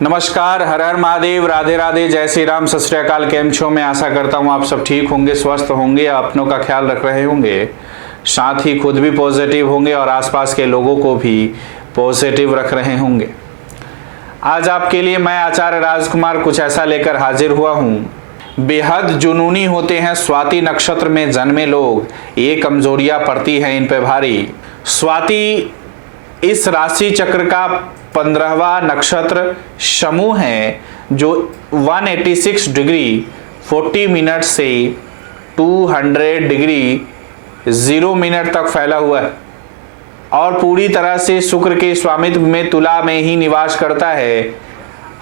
नमस्कार, हर हर महादेव, राधे राधे, जय श्री राम, सत श्री अकाल। केम छो? मैं आशा करता हूँ आप सब ठीक होंगे, स्वस्थ होंगे, अपनों का ख्याल रख रहे होंगे, साथ ही खुद भी पॉजिटिव होंगे और आसपास के लोगों को भी पॉजिटिव रख रहे होंगे। आज आपके लिए मैं आचार्य राजकुमार कुछ ऐसा लेकर हाजिर हुआ हूँ। बेहद जुनूनी होते हैं स्वाति नक्षत्र में जन्मे लोग, ये कमजोरियां पड़ती हैं इन पे भारी। स्वाति इस राशि चक्र का 15वां नक्षत्र समूह है जो 186 डिग्री 40 मिनट से 200 डिग्री 0 मिनट तक फैला हुआ है और पूरी तरह से शुक्र के स्वामित्व में तुला में ही निवास करता है।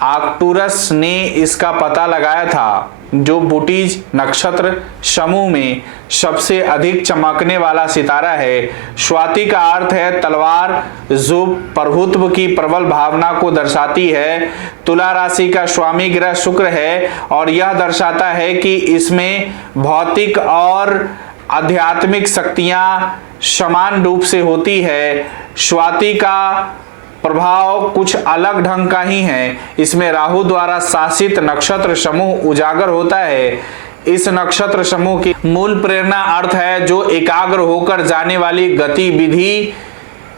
आर्कटूरस ने इसका पता लगाया था, जो बुटीज नक्षत्र समूह में सबसे अधिक चमकने वाला सितारा है। स्वाति का अर्थ है तलवार, जो प्रभुत्व की प्रबल भावना को दर्शाती है। तुला राशि का स्वामी ग्रह शुक्र है और यह दर्शाता है कि इसमें भौतिक और आध्यात्मिक शक्तियां समान रूप से होती है। स्वाति का प्रभाव कुछ अलग ढंग का ही है। इसमें राहु द्वारा शासित नक्षत्र समूह उजागर होता है। इस नक्षत्र समूह की मूल प्रेरणा अर्थ है जो एकाग्र होकर जाने वाली गतिविधि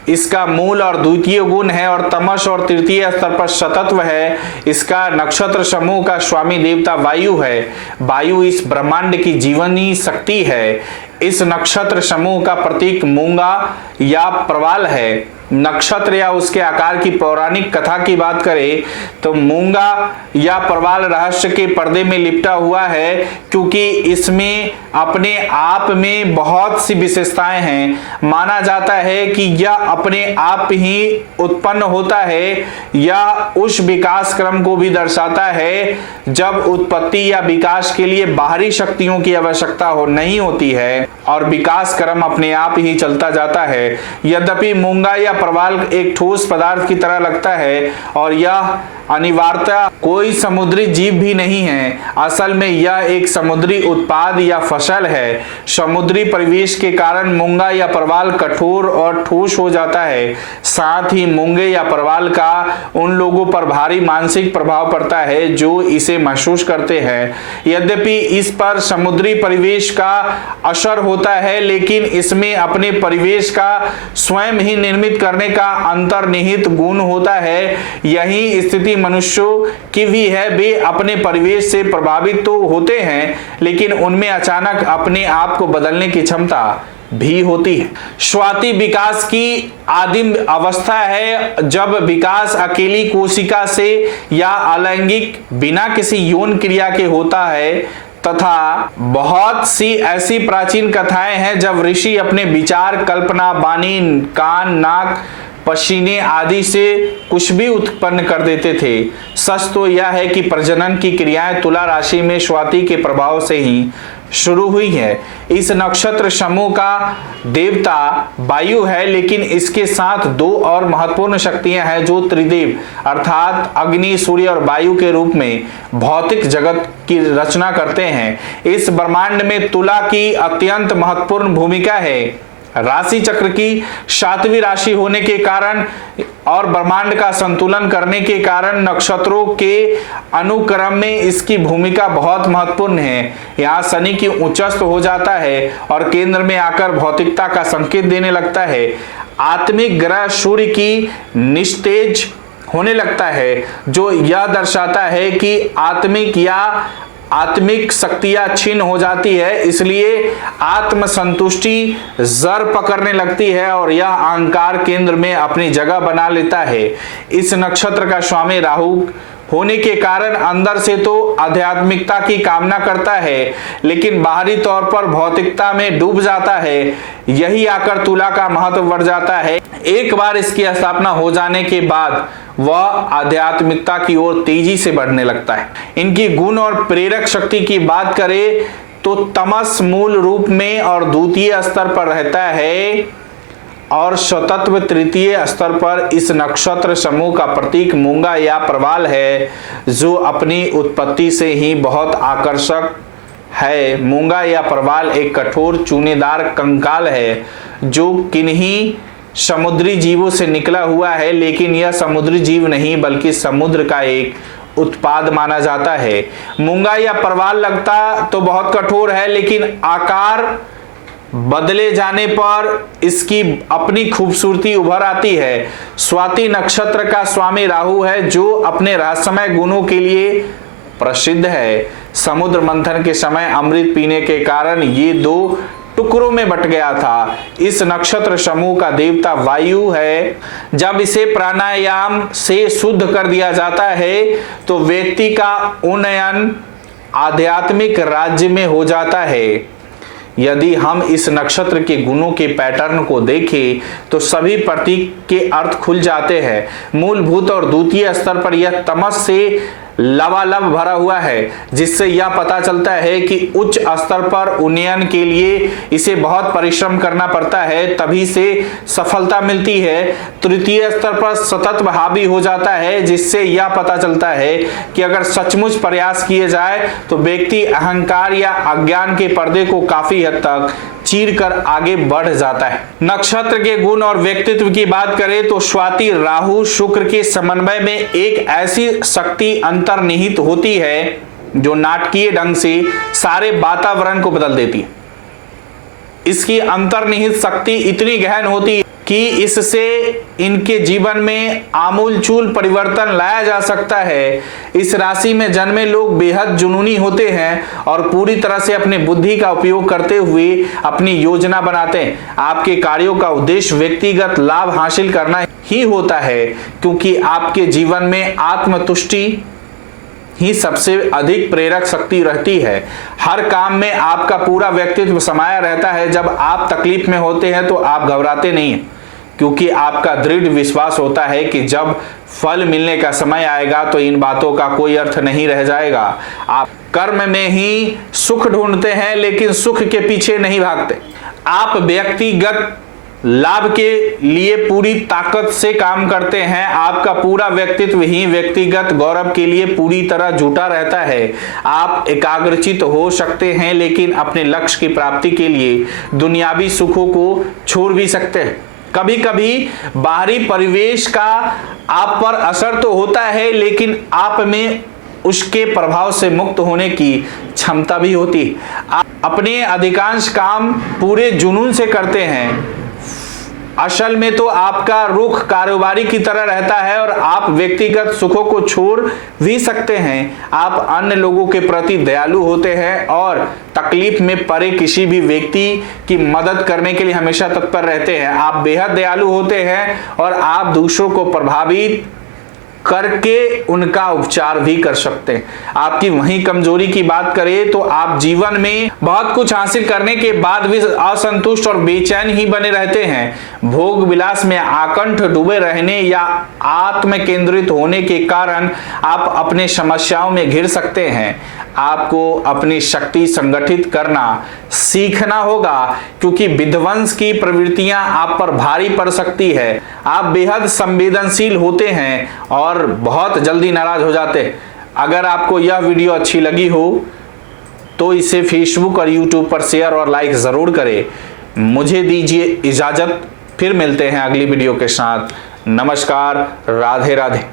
इसका मूल और द्वितीय गुण है और तमस और तृतीय स्तर पर सतत्व है। इसका नक्षत्र समूह का स्वामी देवता वायु है। वायु इस ब्रह्मांड की जीवनी शक्ति है। इस नक्षत्र समूह का प्रतीक मूंगा या प्रवाल है। नक्षत्र या उसके आकार की पौराणिक कथा की बात करें तो मूंगा या प्रवाल रहस्य के पर्दे में लिपटा हुआ है, क्योंकि इसमें अपने आप में बहुत सी विशेषताएं हैं। माना जाता है कि यह अपने आप ही उत्पन्न होता है या उस विकास क्रम को भी दर्शाता है जब उत्पत्ति या विकास के लिए बाहरी शक्तियों की आवश्यकता नहीं होती है और विकास क्रम अपने आप ही चलता जाता है। यद्यपि मूंगा या प्रवाल एक ठोस पदार्थ की तरह लगता है और यह अनिवार्यतः कोई समुद्री जीव भी नहीं है। असल में यह एक समुद्री उत्पाद या फसल है। समुद्री परिवेश के कारण मूंगा या प्रवाल कठोर और ठोस हो जाता है। साथ ही मूंगे या प्रवाल का उन लोगों पर भारी मानसिक प्रभाव पड़ता है जो इसे महसूस करते हैं। यद्यपि इस पर समुद्री परिवेश का असर होता है, लेकिन इसमें अपने परिवेश का स्वयं ही निर्मित करने का अंतर्निहित गुण होता है। यही स्थिति मनुष्यों की भी है। वे अपने परिवेश से प्रभावित तो होते हैं, लेकिन उनमें अचानक अपने आप को बदलने की क्षमता भी होती है। स्वाति विकास की आदिम अवस्था है, जब विकास अकेली कोशिका से या अलैंगिक बिना किसी यौन क्रिया के होता है, तथा बहुत सी ऐसी प्राचीन कथाएं हैं जब ऋषि अपने विचार, कल्पना, वाणी, कान, नाक, पसीने आदि से कुछ भी उत्पन्न कर देते थे। सच तो यह है कि प्रजनन की क्रियाएं तुला राशि में स्वाति के प्रभाव से ही शुरू हुई है। इस नक्षत्र समूह का देवता वायु है, लेकिन इसके साथ दो और महत्वपूर्ण शक्तियां हैं जो त्रिदेव अर्थात अग्नि, सूर्य और वायु के रूप में भौतिक जगत की रचना करते हैं। इस ब्रह्मांड में तुला की अत्यंत महत्वपूर्ण भूमिका है। राशि चक्र की 7वीं राशि होने के कारण और ब्रह्मांड का संतुलन करने के कारण नक्षत्रों के अनुक्रम में इसकी भूमिका बहुत महत्वपूर्ण है। यहाँ शनि की उच्चस्थ हो जाता है और केंद्र में आकर भौतिकता का संकेत देने लगता है। आत्मिक ग्रह सूर्य की निस्तेज होने लगता है, जो यह दर्शाता है कि आत्मिक शक्तियां क्षीण हो जाती है, इसलिए आत्म संतुष्टि जर पकड़ने लगती है और यह अहंकार केंद्र में अपनी जगह बना लेता है। इस नक्षत्र का स्वामी राहु होने के कारण अंदर से तो आध्यात्मिकता की कामना करता है, लेकिन बाहरी तौर पर भौतिकता में डूब जाता है। यही आकर तुला का महत्व बढ़ जाता है। एक बार इसकी स्थापना हो जाने के बाद वह आध्यात्मिकता की ओर तेजी से बढ़ने लगता है। इनकी गुण और प्रेरक शक्ति की बात करें तो तमस मूल रूप में और द्वितीय स्तर पर रहता है और सतत्व तृतीय स्तर पर इस नक्षत्र समूह का प्रतीक मूंगा या प्रवाल है, जो अपनी उत्पत्ति से ही बहुत आकर्षक है। मूंगा या प्रवाल एक कठोर चूनेदार कंकाल है जो किन्हीं समुद्री जीवों से निकला हुआ है, लेकिन यह समुद्री जीव नहीं बल्कि समुद्र का एक उत्पाद माना जाता है। मूंगा या परवाल लगता तो बहुत कठोर है, लेकिन आकार बदले जाने पर इसकी अपनी खूबसूरती उभर आती है। स्वाति नक्षत्र का स्वामी राहु है, जो अपने रहस्यमय गुणों के लिए प्रसिद्ध है। समुद्र मंथन के समय अमृत पीने के कारण ये 2 टुकड़ों में बट गया था। इस नक्षत्र समूह का देवता वायु है। जब इसे प्राणायाम से शुद्ध कर दिया जाता है तो व्यक्ति का उन्नयन आध्यात्मिक राज्य में हो जाता है। यदि हम इस नक्षत्र के गुणों के पैटर्न को देखें तो सभी प्रतीक के अर्थ खुल जाते हैं। मूलभूत और द्वितीय स्तर पर यह तमस से लबालब भरा हुआ है, जिससे यह पता चलता है कि उच्च स्तर पर उन्नयन के लिए इसे बहुत परिश्रम करना पड़ता है, तभी से सफलता मिलती है। तृतीय स्तर पर सतत हावी हो जाता है, जिससे यह पता चलता है कि अगर सचमुच प्रयास किए जाए तो व्यक्ति अहंकार या अज्ञान के पर्दे को काफी हद तक चीर कर आगे बढ़ जाता है। नक्षत्र के गुण और व्यक्तित्व की बात करें तो स्वाति राहु शुक्र के समन्वय में एक ऐसी शक्ति अंतर्निहित होती है जो नाटकीय ढंग से सारे वातावरण को बदल देती है। इसकी अंतर्निहित शक्ति इतनी गहन होती है कि इससे इनके जीवन में आमूलचूल परिवर्तन लाया जा सकता है। इस राशि में जन्मे लोग बेहद जुनूनी होते हैं और पूरी तरह से अपनी बुद्धि का उपयोग करते हुए अपनी योजना बनाते हैं। आपके कार्यों का उद्देश्य व्यक्तिगत लाभ हासिल करना ही होता है, क्योंकि आपके जीवन में आत्मतुष्टि ही सबसे अधिक प्रेरक शक्ति रहती है। हर काम में आपका पूरा व्यक्तित्व समाया रहता है। जब आप तकलीफ में होते हैं तो आप घबराते नहीं हैं, क्योंकि आपका दृढ़ विश्वास होता है कि जब फल मिलने का समय आएगा तो इन बातों का कोई अर्थ नहीं रह जाएगा। आप कर्म में ही सुख ढूंढते हैं, लेकिन सुख के पीछे नहीं भागते। आप व्यक्तिगत लाभ के लिए पूरी ताकत से काम करते हैं। आपका पूरा व्यक्तित्व ही व्यक्तिगत गौरव के लिए पूरी तरह जुटा रहता है। आप एकाग्रचित हो सकते हैं, लेकिन अपने लक्ष्य की प्राप्ति के लिए दुनियावी सुखों को छोड़ भी सकते हैं। कभी कभी बाहरी परिवेश का आप पर असर तो होता है, लेकिन आप में उसके प्रभाव से मुक्त होने की क्षमता भी होती है। आप अपने अधिकांश काम पूरे जुनून से करते हैं। असल में तो आपका रुख कारोबारी की तरह रहता है और आप व्यक्तिगत सुखों को छोड़ भी सकते हैं। आप अन्य लोगों के प्रति दयालु होते हैं और तकलीफ में पड़े किसी भी व्यक्ति की मदद करने के लिए हमेशा तत्पर रहते हैं। आप बेहद दयालु होते हैं और आप दूसरों को प्रभावित करके उनका उपचार भी कर सकते हैं। आपकी वही कमजोरी की बात करें तो आप जीवन में बहुत कुछ हासिल करने के बाद भी असंतुष्ट और बेचैन ही बने रहते हैं। भोग विलास में आकंठ डूबे रहने या आत्म केंद्रित होने के कारण आप अपने समस्याओं में घिर सकते हैं। आपको अपनी शक्ति संगठित करना सीखना होगा, क्योंकि विध्वंस की प्रवृत्तियां आप पर भारी पड़ सकती है। आप बेहद संवेदनशील होते हैं और बहुत जल्दी नाराज हो जाते हैं। अगर आपको यह वीडियो अच्छी लगी हो तो इसे फेसबुक और यूट्यूब पर शेयर और लाइक जरूर करें। मुझे दीजिए इजाजत, फिर मिलते हैं अगली वीडियो के साथ। नमस्कार, राधे राधे।